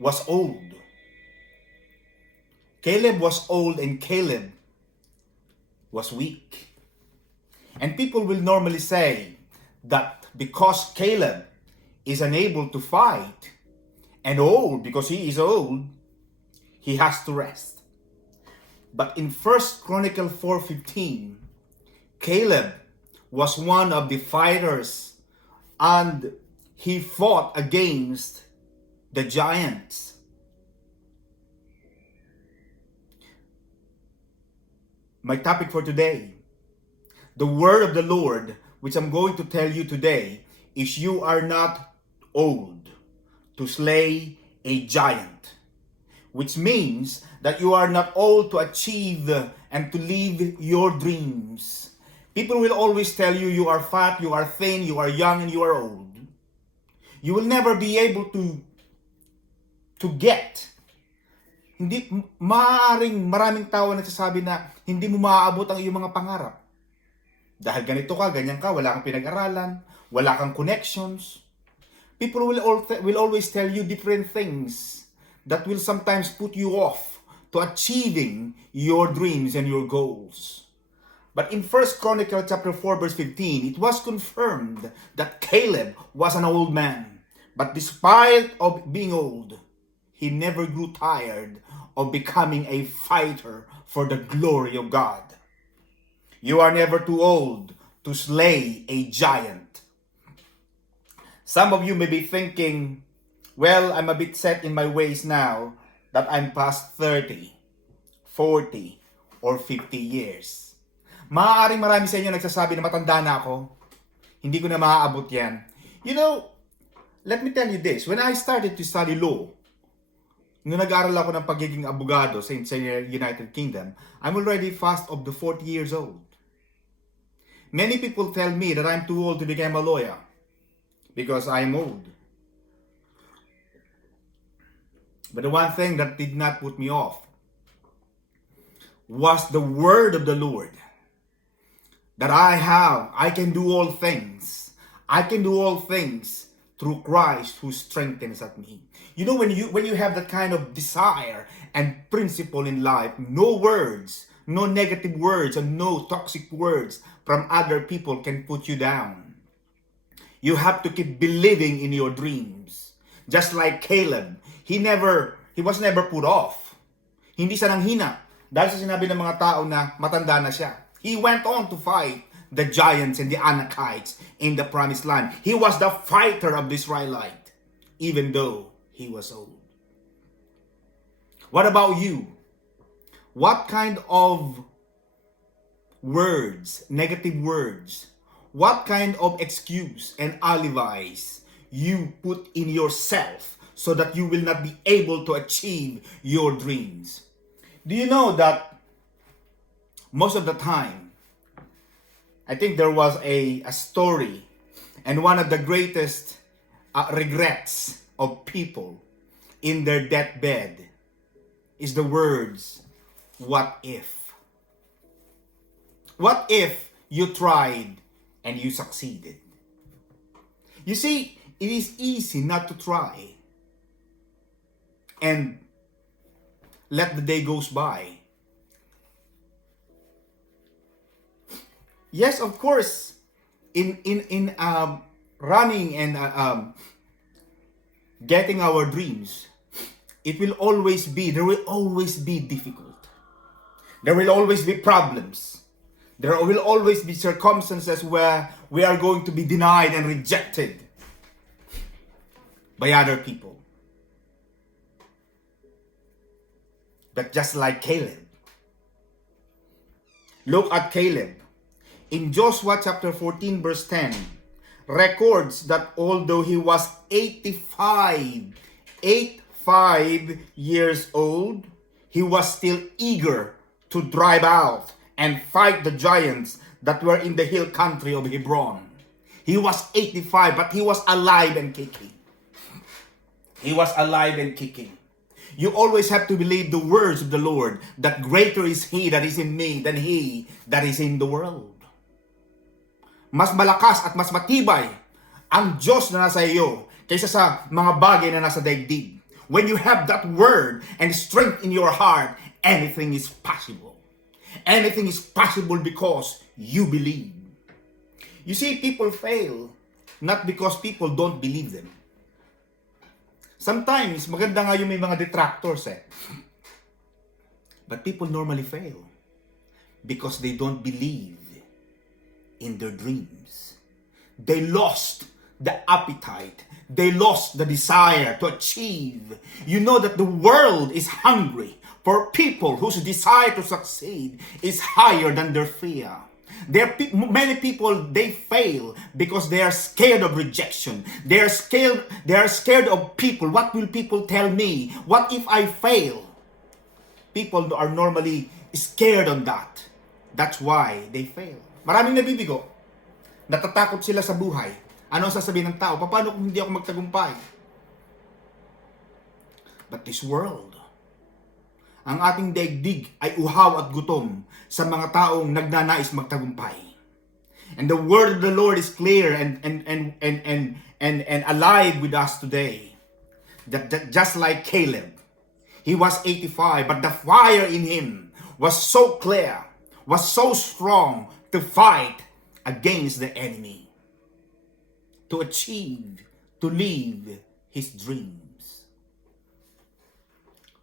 was old. Caleb was old and Caleb was weak. And people will normally say that because Caleb is unable to fight and old, because he is old, he has to rest. But in 1 Chronicle 4:15, Caleb was one of the fighters and he fought against the giants. My topic for today, the word of the Lord, which I'm going to tell you today, is you are not old to slay a giant. Which means that you are not old to achieve and to live your dreams. People will always tell you you are fat, you are thin, you are young, and you are old. You will never be able to get. Hindi, maraming tao nagsasabi na hindi mo maaabot ang iyong mga pangarap. Dahil ganito ka, ganyan ka, wala kang pinag-aralan, wala kang connections. People will always tell you different things that will sometimes put you off to achieving your dreams and your goals. But in 1 Chronicle chapter 4 verse 15, it was confirmed that Caleb was an old man. But despite of being old, he never grew tired of becoming a fighter for the glory of God. You are never too old to slay a giant. Some of you may be thinking, well, I'm a bit set in my ways now that I'm past 30, 40, or 50 years. Maaaring marami sa inyo nagsasabi na matanda na ako. Hindi ko na maaabot yan. You know, let me tell you this. When I started to study law, nung nag-aaral ako ng pagiging abogado sa United Kingdom, I'm already fast of the 40 years old. Many people tell me that I'm too old to become a lawyer because I'm old. But the one thing that did not put me off was the word of the Lord. That I can do all things. I can do all things through Christ who strengthens at me. You know, when you have that kind of desire and principle in life, no words, no negative words, and no toxic words from other people can put you down. You have to keep believing in your dreams. Just like Caleb, he was never put off. Hindi siya nanghina dahil sa sinabi ng mga tao na matanda na siya. He went on to fight the giants and the Anakites in the promised land. He was the fighter of the Israelite, even though he was old. What about you? What kind of words, negative words, what kind of excuse and alibis you put in yourself so that you will not be able to achieve your dreams? Do you know that most of the time, I think there was a story, and one of the greatest regrets of people in their deathbed is the words, what if? What if you tried and you succeeded? You see, it is easy not to try and let the day goes by. Yes, of course, in running and getting our dreams, there will always be difficult. There will always be problems. There will always be circumstances where we are going to be denied and rejected by other people. But just like Caleb, look at Caleb. In Joshua chapter 14 verse 10, records that although he was 85 years old, he was still eager to drive out and fight the giants that were in the hill country of Hebron. He was 85, but he was alive and kicking. He was alive and kicking. You always have to believe the words of the Lord, that greater is He that is in me than he that is in the world. Mas malakas at mas matibay ang Diyos na nasa iyo kaysa sa mga bagay na nasa daigdig. when you have that word and strength in your heart, anything is possible. Anything is possible because you believe. You see, people fail not because people don't believe them. Sometimes, maganda nga yung may mga detractors But people normally fail because they don't believe in their dreams. They lost the appetite. They lost the desire to achieve. You know that the world is hungry for people whose desire to succeed is higher than their fear. Many people, they fail because they are scared of rejection. They are scared of people. What will people tell me? What if I fail? People are normally scared on that. That's why they fail. Maraming nabibigo. Natatakot sila sa buhay. Ano ang sasabihin ng tao? Paano kung hindi ako magtagumpay? But this world, ang ating daigdig ay uhaw at gutom sa mga taong nagnanais magtagumpay. And the word of the Lord is clear and alive with us today. That just like Caleb, he was 85, but the fire in him was so clear, was so strong to fight against the enemy, to achieve, to live his dreams.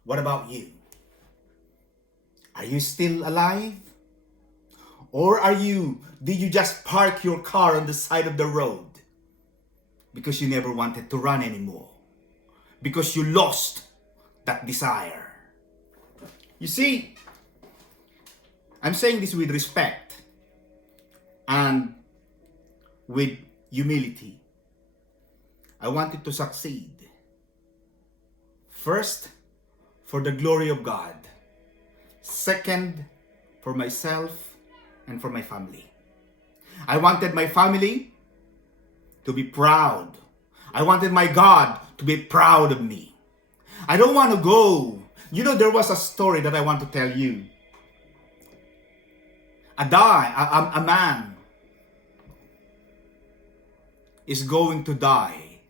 What about you? Are you still alive? Or did you just park your car on the side of the road because you never wanted to run anymore? Because you lost that desire. You see, I'm saying this with respect and with humility. I wanted to succeed. First, for the glory of God. Second, for myself and for my family. I wanted my family to be proud. I wanted my God to be proud of me. I don't want to go. You know, there was a story that I want to tell you. A man is going to die.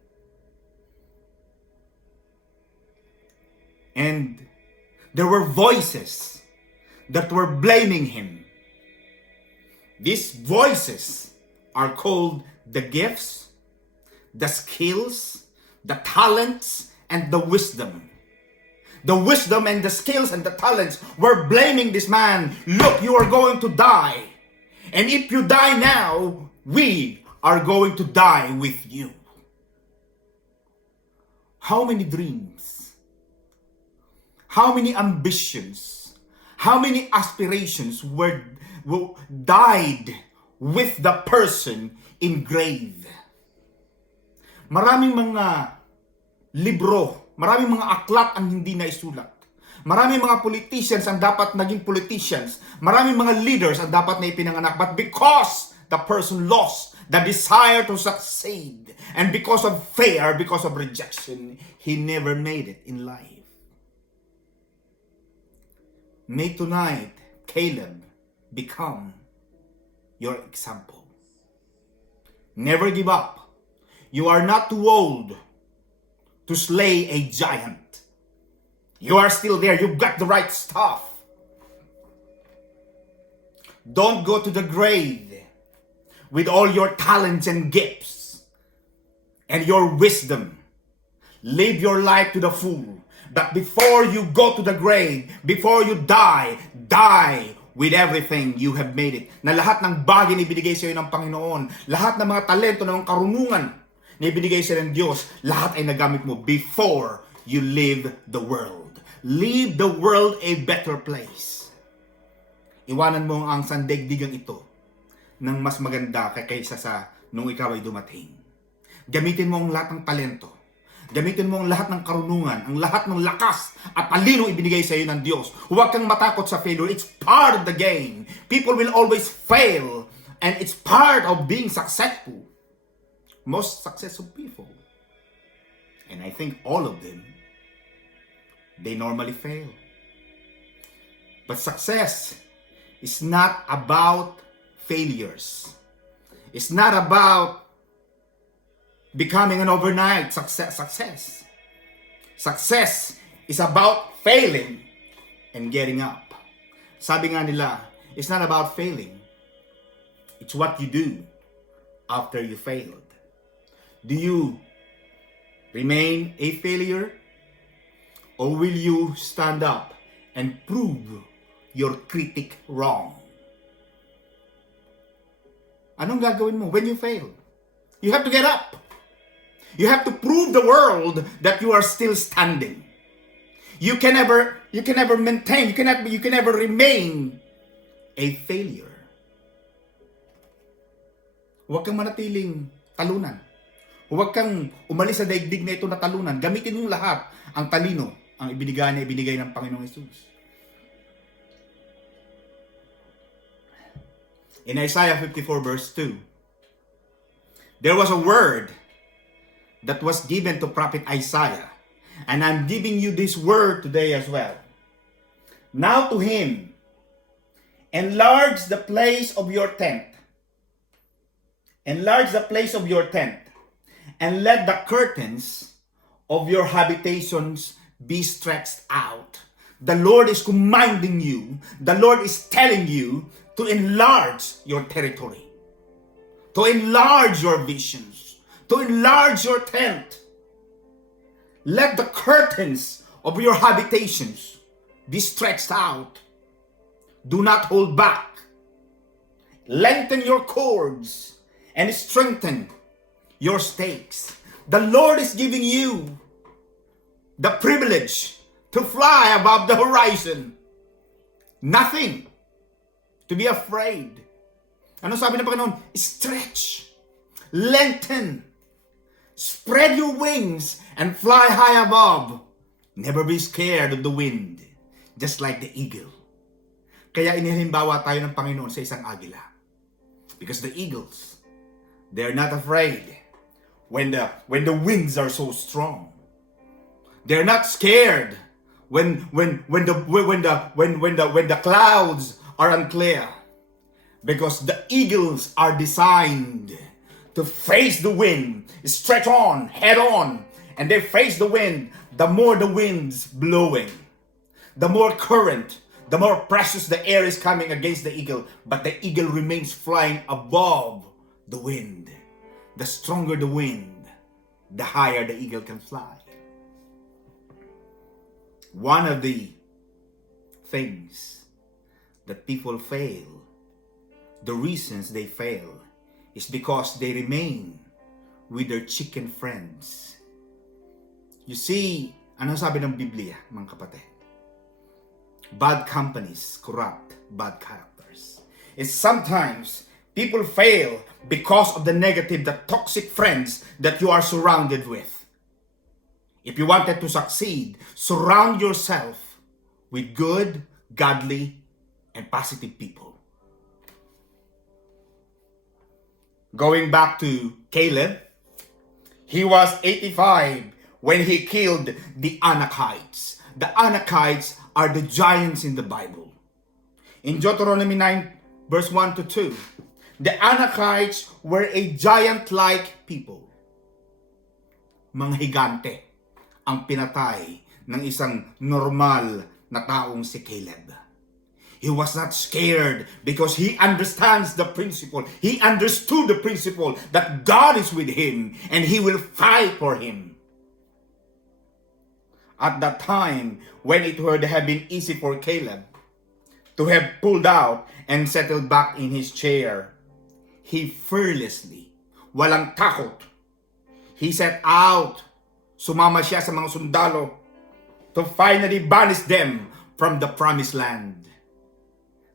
And there were voices that were blaming him. These voices are called the gifts, the skills, the talents, and the wisdom. The wisdom and the skills and the talents were blaming this man. Look, you are going to die. And if you die now, we are going to die with you. How many dreams? How many ambitions? How many aspirations died with the person in grave? Maraming mga libro, maraming mga aklat ang hindi naisulat. Maraming mga politicians ang dapat naging politicians. Maraming mga leaders ang dapat na ipinanganak. But because the person lost the desire to succeed, and because of fear, because of rejection, he never made it in life. May tonight, Caleb, become your example. Never give up. You are not too old to slay a giant. You are still there. You've got the right stuff. Don't go to the grave with all your talents and gifts and your wisdom. Live your life to the full. That before you go to the grave, before you die with everything you have made it. Na lahat ng bagay na ibinigay sa iyo ng Panginoon, lahat ng mga talento, ng karunungan na ibinigay sa iyo ng Diyos, lahat ay nagamit mo before you leave the world. Leave the world a better place. Iwanan mo ang sandaigdigang ito ng mas maganda kaysa sa nung ikaw ay dumating. Gamitin mo ang lahat ng talento. Gamitin mo ang lahat ng karunungan, ang lahat ng lakas at talino ibinigay sa iyo ng Diyos. Huwag kang matakot sa failure. It's part of the game. People will always fail, and it's part of being successful. Most successful people, and I think all of them, they normally fail. But success is not about failures. It's not about becoming an overnight success. Success is about failing and getting up. Sabi nga nila, it's not about failing. It's what you do after you failed. Do you remain a failure? Or will you stand up and prove your critic wrong? Anong gagawin mo when you fail? You have to get up. You have to prove the world that you are still standing. You can never maintain, you can never remain a failure. Huwag kang manatiling talunan. Huwag kang umalis sa daigdig na ito na talunan. Gamitin mong lahat ang talino, ang ibinigay ng Panginoong Hesus. In Isaiah 54 verse 2, there was a word that was given to prophet Isaiah. And I'm giving you this word today as well. Now to him, enlarge the place of your tent. Enlarge the place of your tent. And let the curtains of your habitations be stretched out. The Lord is commanding you. The Lord is telling you to enlarge your territory. To enlarge your visions. To enlarge your tent. Let the curtains of your habitations be stretched out. Do not hold back. Lengthen your cords and strengthen your stakes. The Lord is giving you the privilege to fly above the horizon. Nothing to be afraid. Ano sabi ng Panginoon? Stretch. Lengthen. Spread your wings and fly high above. Never be scared of the wind, just like the eagle. Kaya inihalimbawa tayo ng Panginoon sa isang agila. Because the eagles, they're not afraid when the winds are so strong. They're not scared when the clouds are unclear. Because the eagles are designed to face the wind, stretch on, head on, and they face the wind. The more the wind's blowing, the more current, the more precious the air is coming against the eagle. But the eagle remains flying above the wind. The stronger the wind, the higher the eagle can fly. One of the things that people fail, the reasons they fail, is because they remain with their chicken friends. You see, ano sabi ng Biblia, mga kapatid? Bad companies corrupt bad characters. It's sometimes people fail because of the negative, the toxic friends that you are surrounded with. If you wanted to succeed, surround yourself with good, godly, and positive people. Going back to Caleb, he was 85 when he killed the Anakites. The Anakites are the giants in the Bible. In Deuteronomy 9, verse 1 to 2, the Anakites were a giant-like people. Mga higante ang pinatay ng isang normal na taong si Caleb. He was not scared because he understands the principle. He understood the principle that God is with him and he will fight for him. At that time, when it would have been easy for Caleb to have pulled out and settled back in his chair, he fearlessly, walang takot, he set out, sumama siya sa mga sundalo to finally banish them from the promised land.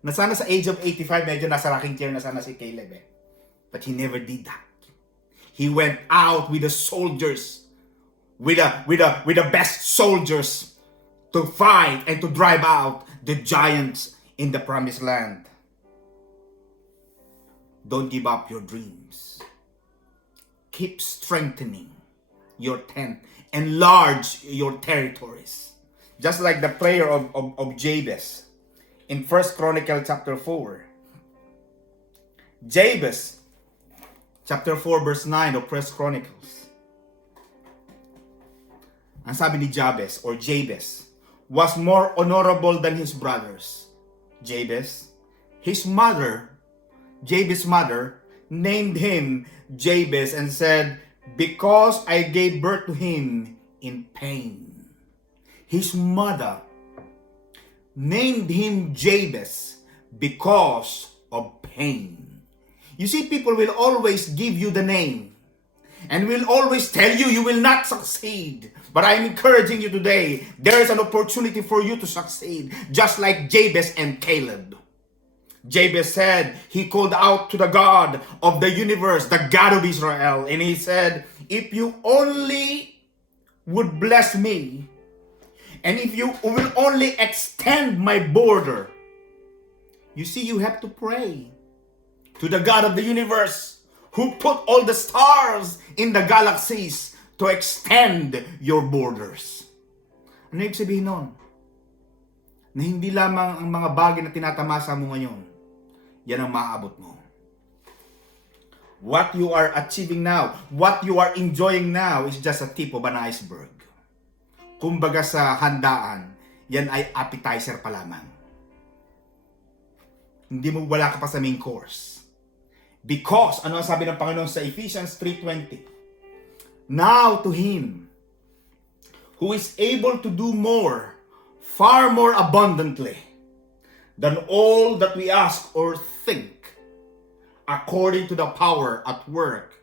Na sana sa age of 85, medyo nasa rocking chair na sana si Caleb eh. But he never did that. He went out with the soldiers, with the best soldiers to fight and to drive out the giants in the promised land. Don't give up your dreams. Keep strengthening your tent. Enlarge your territories. Just like the prayer of Jabez. In 1 Chronicle chapter 4, Jabez, chapter 4, verse 9 of 1 Chronicles. ang sabi ni Jabez or Jabez, was more honorable than his brothers. Jabez, his mother, Jabez's mother, named him Jabez and said, because I gave birth to him in pain. His mother named him Jabez because of pain. You see, people will always give you the name and will always tell you you will not succeed. But I'm encouraging you today, there is an opportunity for you to succeed, just like Jabez and Caleb. Jabez said, he called out to the God of the universe, the God of Israel, and he said, if you only would bless me, and if you will only extend my border. You see, you have to pray to the God of the universe who put all the stars in the galaxies to extend your borders. Ano ibig sabihin nun? Na hindi lamang ang mga bagay na tinatamasa mo ngayon, yan ang maaabot mo. What you are achieving now, what you are enjoying now is just a tip of an iceberg. Kumbaga sa handaan, yan ay appetizer pa lamang. Wala ka pa sa main course. Because, ano ang sabi ng Panginoon sa Ephesians 3:20? Now to Him who is able to do more, far more abundantly, than all that we ask or think, according to the power at work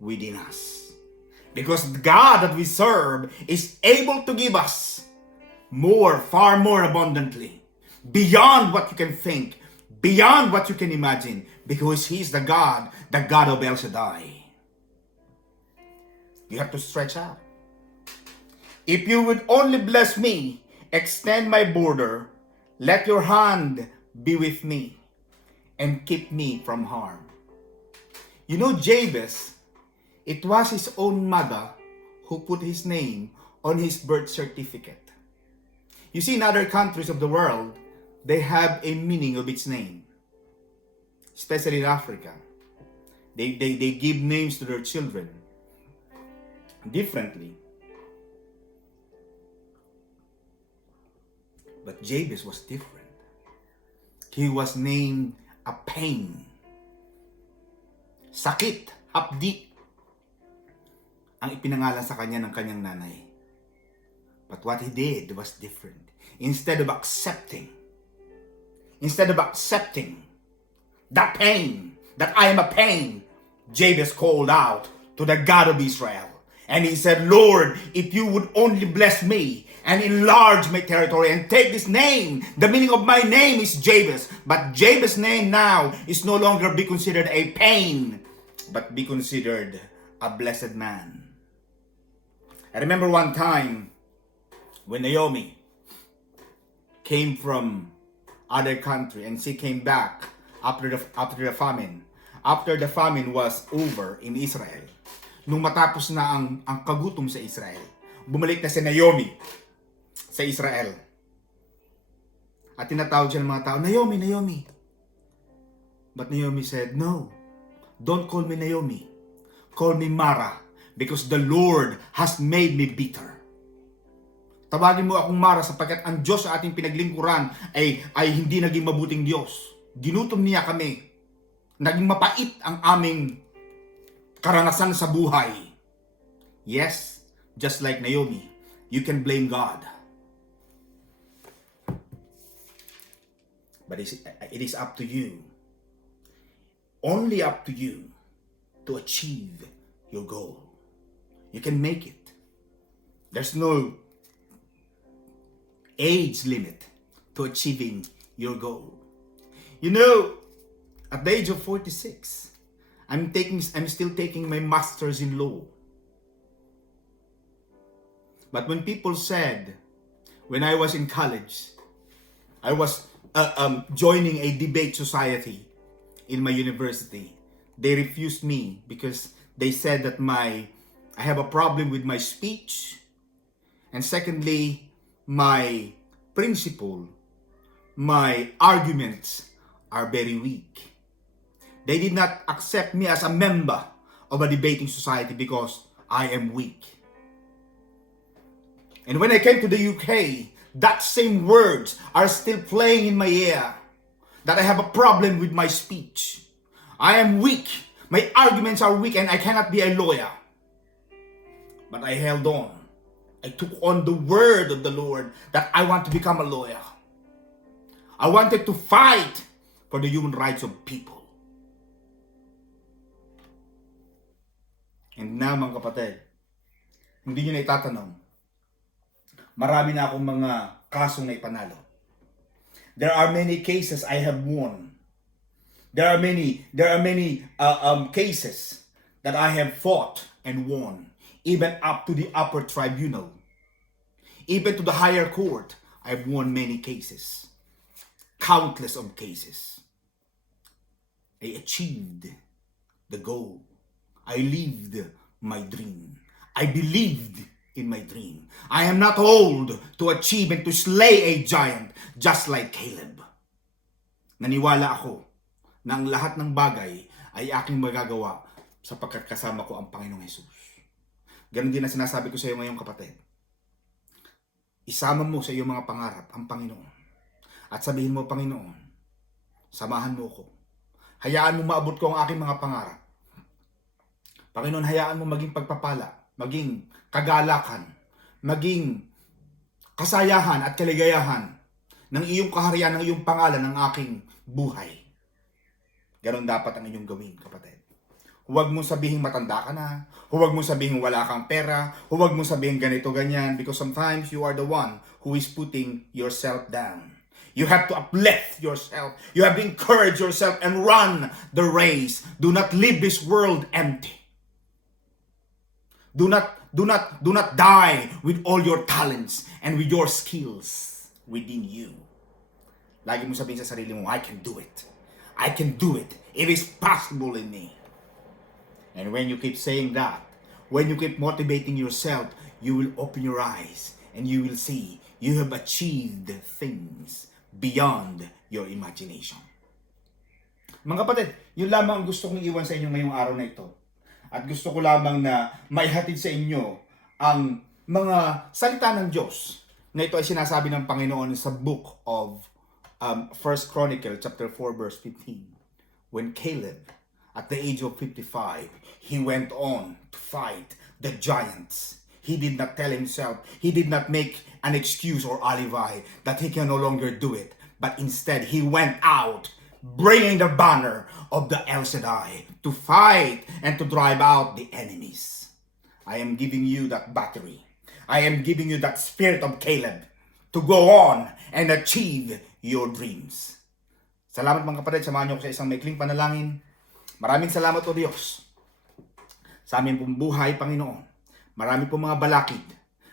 within us. Because the God that we serve is able to give us more, far more abundantly, beyond what you can think, beyond what you can imagine, because He's the God of El Shaddai. You have to stretch out. If you would only bless me, extend my border, let your hand be with me, and keep me from harm. You know, Jabez, it was his own mother who put his name on his birth certificate. You see, in other countries of the world, they have a meaning of its name. Especially in Africa. They give names to their children differently. But Jabez was different. He was named a pain. Sakit, hapdi, ang ipinangalan sa kanya ng kanyang nanay. But what he did was different. Instead of accepting that pain, that I am a pain, Jabez called out to the God of Israel. And he said, Lord, if you would only bless me and enlarge my territory and take this name. The meaning of my name is Jabez. But Jabez's name now is no longer be considered a pain, but be considered a blessed man. I remember one time when Naomi came from other country and she came back after the famine. After the famine was over in Israel, nung matapos na ang kagutom sa Israel, bumalik na si Naomi sa Israel. At tinatawag siya ng mga tao, Naomi, Naomi. But Naomi said, no, don't call me Naomi. Call me Mara, because the Lord has made me bitter. Tawagin mo akong Mara sapagkat ang Diyos sa ating pinaglingkuran ay hindi naging mabuting Diyos. Ginutom niya kami. Naging mapait ang aming karanasan sa buhay. Yes, just like Naomi, you can blame God. But it is up to you, only up to you, to achieve your goal. You can make it. There's no age limit to achieving your goal. You know, at the age of 46, I'm still taking my master's in law. But when people said, when I was in college, I was joining a debate society in my university, they refused me because they said that I have a problem with my speech, and secondly, my principle, my arguments are very weak. They did not accept me as a member of a debating society because I am weak. And when I came to the UK, that same words are still playing in my ear. That I have a problem with my speech. I am weak. My arguments are weak and I cannot be a lawyer. But I held on. I took on the word of the Lord that I want to become a lawyer. I wanted to fight for the human rights of people. And now mga kapatid, hindi nyo na itatanong, marami na akong mga kasong na ipanalo. There are many cases I have won. There are many cases that I have fought and won, even up to the upper tribunal, even to the higher court. I've won many cases, countless of cases. I achieved the goal. I lived my dream. I believed in my dream. I am not old to achieve and to slay a giant just like Caleb. Naniwala ako na ang lahat ng bagay ay aking magagawa sapagkat kasama ko ang Panginoong Jesus. Ganon din ang sinasabi ko sa iyo ngayong kapatid. Isama mo sa iyong mga pangarap ang Panginoon. At sabihin mo, Panginoon, samahan mo ko. Hayaan mo maabot ko ang aking mga pangarap. Panginoon, hayaan mo maging pagpapala, maging kagalakan, maging kasayahan at kaligayahan ng iyong kaharian, ng iyong pangalan, ng aking buhay. Ganon dapat ang inyong gawin, kapatid. Huwag mong sabihin matanda ka na, huwag mong sabihin wala kang pera, huwag mong sabihin ganito, ganyan, because sometimes you are the one who is putting yourself down. You have to uplift yourself. You have to encourage yourself and run the race. Do not leave this world empty. Do not die with all your talents and with your skills within you. Lagi mo sabihin sa sarili mo, I can do it. I can do it. It is possible in me. And when you keep saying that, when you keep motivating yourself, you will open your eyes and you will see you have achieved things beyond your imagination. Mga kapatid, yun lamang ang gusto kong iwan sa inyo ngayong araw na ito. At gusto ko lamang na maihatid sa inyo ang mga salita ng Diyos na ito ay sinasabi ng Panginoon sa book of 1 Chronicle chapter 4 verse 15. When Caleb, at the age of 55, he went on to fight the giants. He did not tell himself, he did not make an excuse or alibi that he can no longer do it. But instead, he went out bringing the banner of the El Shaddai to fight and to drive out the enemies. I am giving you that battery. I am giving you that spirit of Caleb to go on and achieve your dreams. Salamat mga kapatid, samahan niyo ko sa isang maikling panalangin. Maraming salamat o Diyos sa aming pong buhay, Panginoon. Marami pong mga balakid,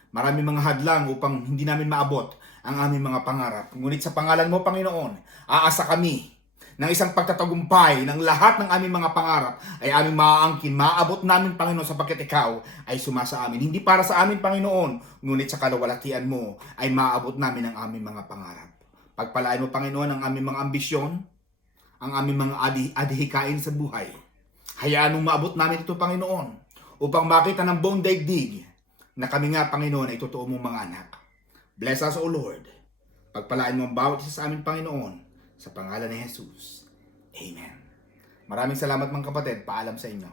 marami mga hadlang upang hindi namin maabot ang aming mga pangarap. Ngunit sa pangalan mo, Panginoon, aasa kami ng isang pagtatagumpay ng lahat ng aming mga pangarap ay aming maaangkin, maaabot namin, Panginoon, sapagkat ikaw ay sumasa amin. Hindi para sa amin, Panginoon, ngunit sa kalawalatian mo ay maaabot namin ang aming mga pangarap. Pagpalain mo, Panginoon, ang aming mga ambisyon, ang aming mga adhikain sa buhay. Hayaan mong maabot namin ito, Panginoon, upang makita ng buong daigdig na kami nga, Panginoon, ay totoo mong mga anak. Bless us, O Lord. Pagpalain mo ang bawat isa sa amin, Panginoon, sa pangalan ni Jesus. Amen. Maraming salamat mga kapatid. Paalam sa inyo.